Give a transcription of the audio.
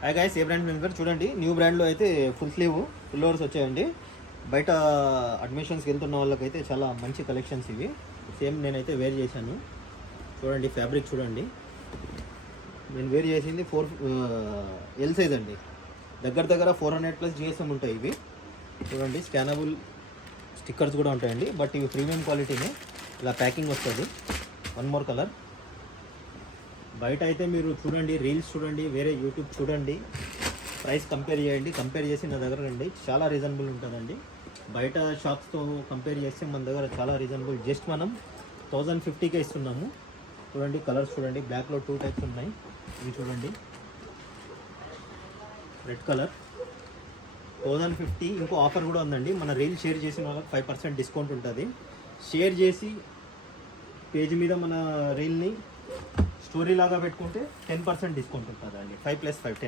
Hi guys, ఏ brand member చూడండి. New బ్రాండ్లో అయితే ఫుల్ ఓవర్స్ వచ్చాయండి. బయట అడ్మిషన్స్కి వెళ్తున్న వాళ్ళకైతే చాలా మంచి కలెక్షన్స్ ఇవి. సేమ్ నేనైతే వేర్ చేశాను. చూడండి, ఫ్యాబ్రిక్ చూడండి. నేను వేర్ చేసింది ఎల్ సైజ్ అండి. దగ్గర 400+ GSM ఉంటాయి ఇవి. చూడండి, స్కానబుల్ స్టిక్కర్స్ కూడా ఉంటాయండి. బట్ ఇవి ప్రీమియం క్వాలిటీనే. ఇలా ప్యాకింగ్ వస్తుంది. One more colour. బయట అయితే మీరు చూడండి, రీల్స్ చూడండి, వేరే యూట్యూబ్ చూడండి, ప్రైస్ కంపేర్ చేయండి. కంపేర్ చేసి నా దగ్గర రండి, చాలా రీజనబుల్ ఉంటుందండి. బయట షాప్స్తో కంపేర్ చేస్తే మన దగ్గర చాలా రీజనబుల్. జస్ట్ మనం 1050కే ఇస్తున్నాము. చూడండి, కలర్స్ చూడండి. బ్లాక్లో 2 టైప్స్ ఉన్నాయి. ఇవి చూడండి, రెడ్ కలర్ 1050. ఇంకో ఆఫర్ కూడా ఉందండి. మన రీల్ షేర్ చేసిన వాళ్ళకి 5% డిస్కౌంట్ ఉంటుంది. షేర్ చేసి పేజ్ మీద మన రీల్ని స్టోరీ లాగా పెట్టుకుంటే 10% డిస్కౌంట్ ఉంటుందండి. 5+5 10%.